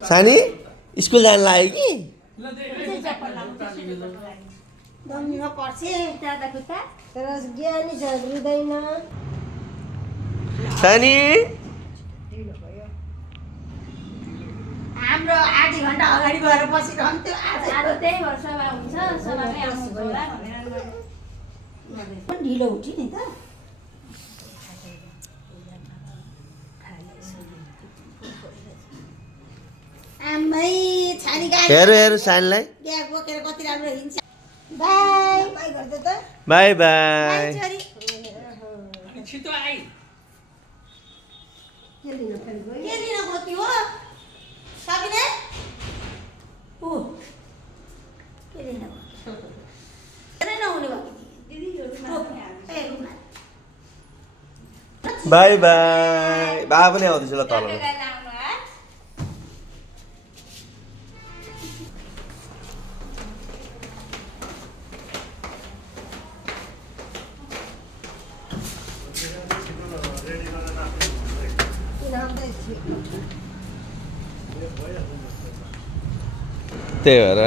सानी स्कुल जान लाग्यो कि दम्मीमा पर्छ जाँदा खुट्टा तर ज्ञानी झर्दैन सानी हाम्रो आधी घन्टा अगाडि गएर बसिरहन्थ्यो आज त्यही भएर सभा हुन्छ सभामै आउनु होला भनेर ढिलो उठ्यो नि त आमै छानी गाडी हेर सानीलाई ग्याग बोकेर कति राम्रो हिँड्छ बाई बाई गर्दै त बाई बाई छोरी छिटो आइ के लिन गयो हो सबिना ओ के लिन गयो नहुने भयो दिदी बाई बाई बाबा पनि आउँदैछ ल तल त्यही भएर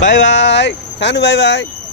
बाई बाई सानु बाई बाई